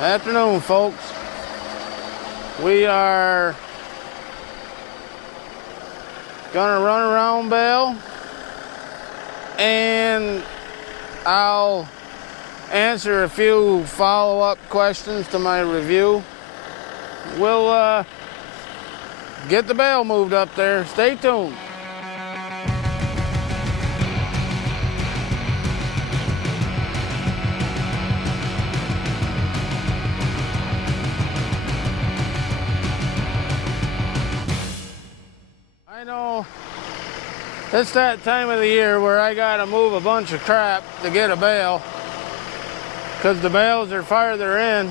Afternoon, folks. We are gonna run around bale, and I'll answer a few follow-up questions to my review. We'll get the bale moved up there. Stay tuned. I know it's that time of the year where I gotta move a bunch of crap to get a bale, because the bales are farther in,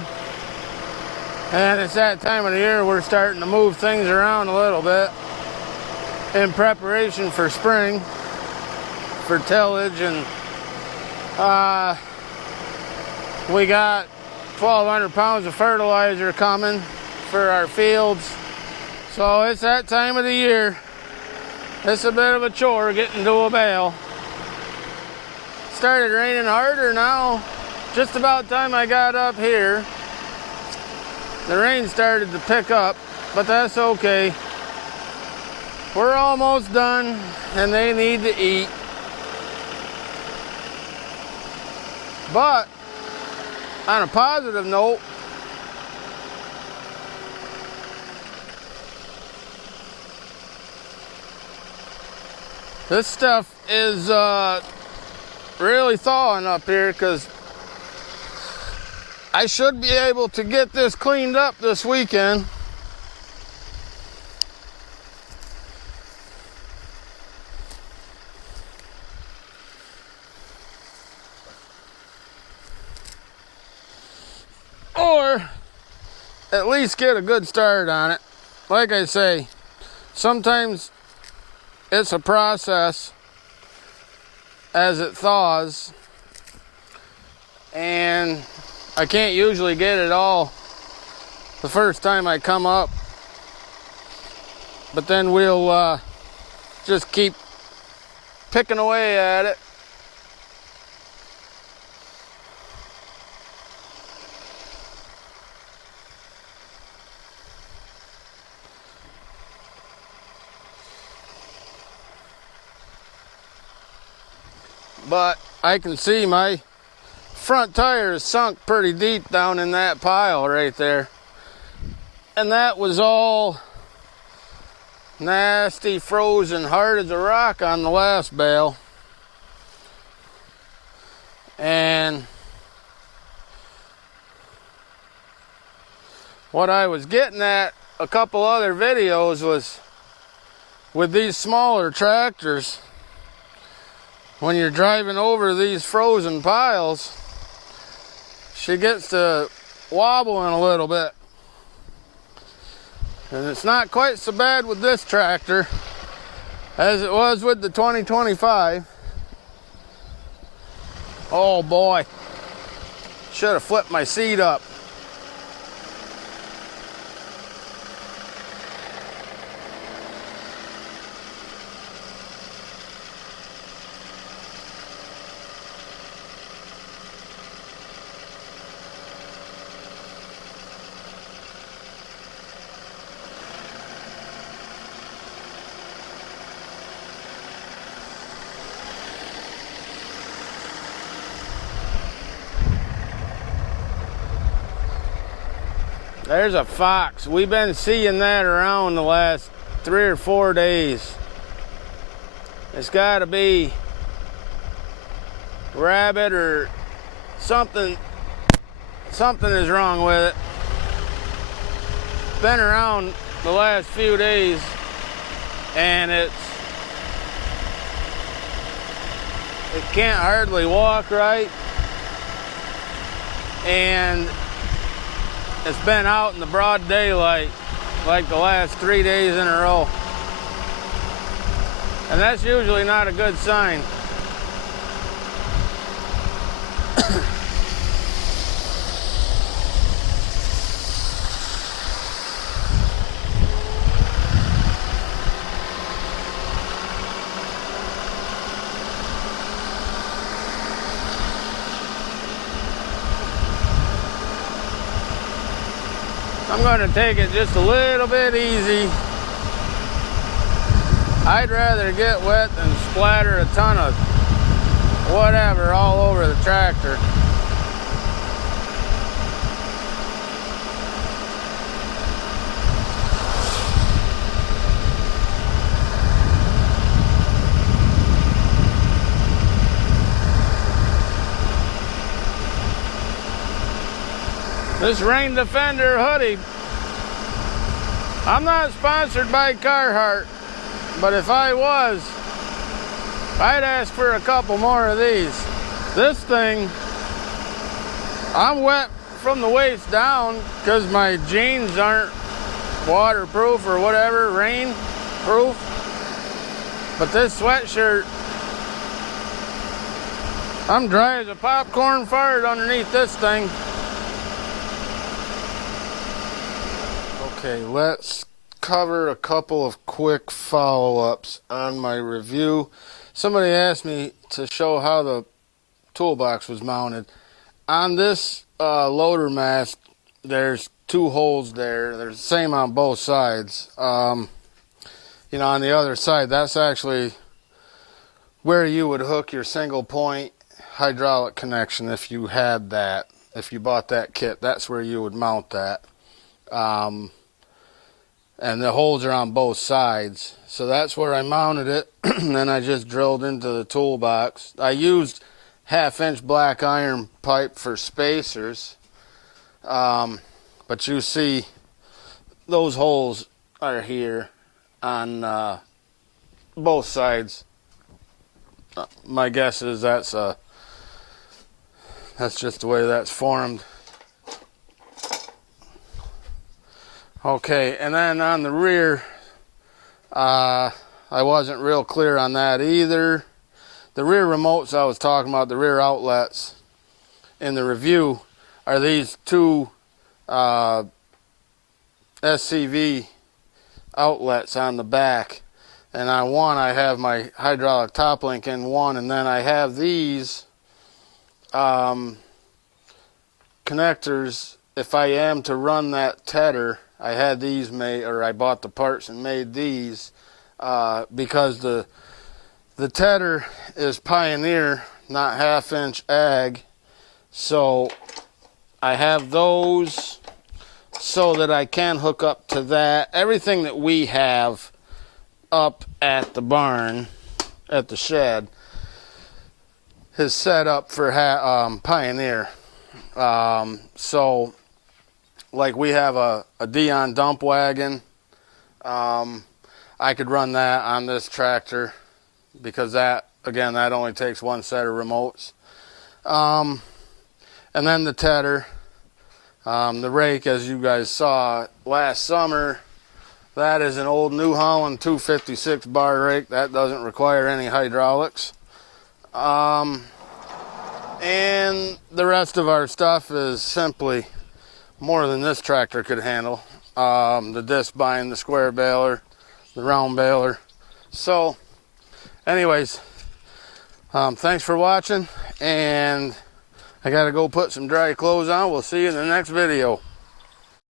and it's that time of the year we're starting to move things around a little bit in preparation for spring, for tillage, and we got 1,200 pounds of fertilizer coming for our fields, so it's that time of the year. It's a bit of a chore getting to a bale. Started raining harder now. Just about time I got up here, the rain started to pick up, but that's okay. We're almost done, and they need to eat. But on a positive note, this stuff is really thawing up here, because I should be able to get this cleaned up this weekend. Or at least get a good start on it. Like I say, sometimes it's a process as it thaws, and I can't usually get it all the first time I come up, but then we'll just keep picking away at it. But I can see my front tire is sunk pretty deep down in that pile right there. And that was all nasty, frozen, hard as a rock on the last bale. And what I was getting at a couple other videos was with these smaller tractors, when you're driving over these frozen piles, she gets to wobbling a little bit. And it's not quite so bad with this tractor as it was with the 2025. Oh boy, should have flipped my seat up. There's a fox. We've been seeing that around the last 3 or 4 days. It's got to be rabbit or something. Something is wrong with it. Been around the last few days, and it can't hardly walk right, and it's been out in the broad daylight like the last 3 days in a row. And that's usually not a good sign. I'm going to take it just a little bit easy. I'd rather get wet than splatter a ton of whatever all over the tractor. This Rain Defender hoodie, I'm not sponsored by Carhartt, but if I was, I'd ask for a couple more of these. This thing, I'm wet from the waist down because my jeans aren't waterproof or whatever, rain proof. But this sweatshirt, I'm dry as a popcorn fart underneath this thing. Okay, let's cover a couple of quick follow-ups on my review. Somebody asked me to show how the toolbox was mounted. On this loader mast, there's two holes there. There's the same on both sides. You know, on the other side, that's actually where you would hook your single point hydraulic connection if you had that. If you bought that kit, that's where you would mount that. And the holes are on both sides. So that's where I mounted it. And then I just drilled into the toolbox. I used 1/2-inch black iron pipe for spacers. But you see those holes are here on both sides. My guess is that's just the way that's formed. Okay, and then on the rear, I wasn't real clear on that either. The rear remotes I was talking about, the rear outlets in the review, are these two SCV outlets on the back. And on one I have my hydraulic top link in one, and then I have these connectors if I am to run that tedder. I had these made, or I bought the parts and made these because the tedder is Pioneer, not 1/2-inch ag. So I have those so that I can hook up to that. Everything that we have up at the barn, at the shed, is set up for Pioneer. So like we have a Dion dump wagon. I could run that on this tractor because that, again, that only takes one set of remotes. And then the tedder, the rake, as you guys saw last summer, that is an old New Holland 256 bar rake. That doesn't require any hydraulics. And the rest of our stuff is simply more than this tractor could handle. The disc bind, the square baler, the round baler. So anyways, thanks for watching, and I gotta go put some dry clothes on. We'll see you in the next video.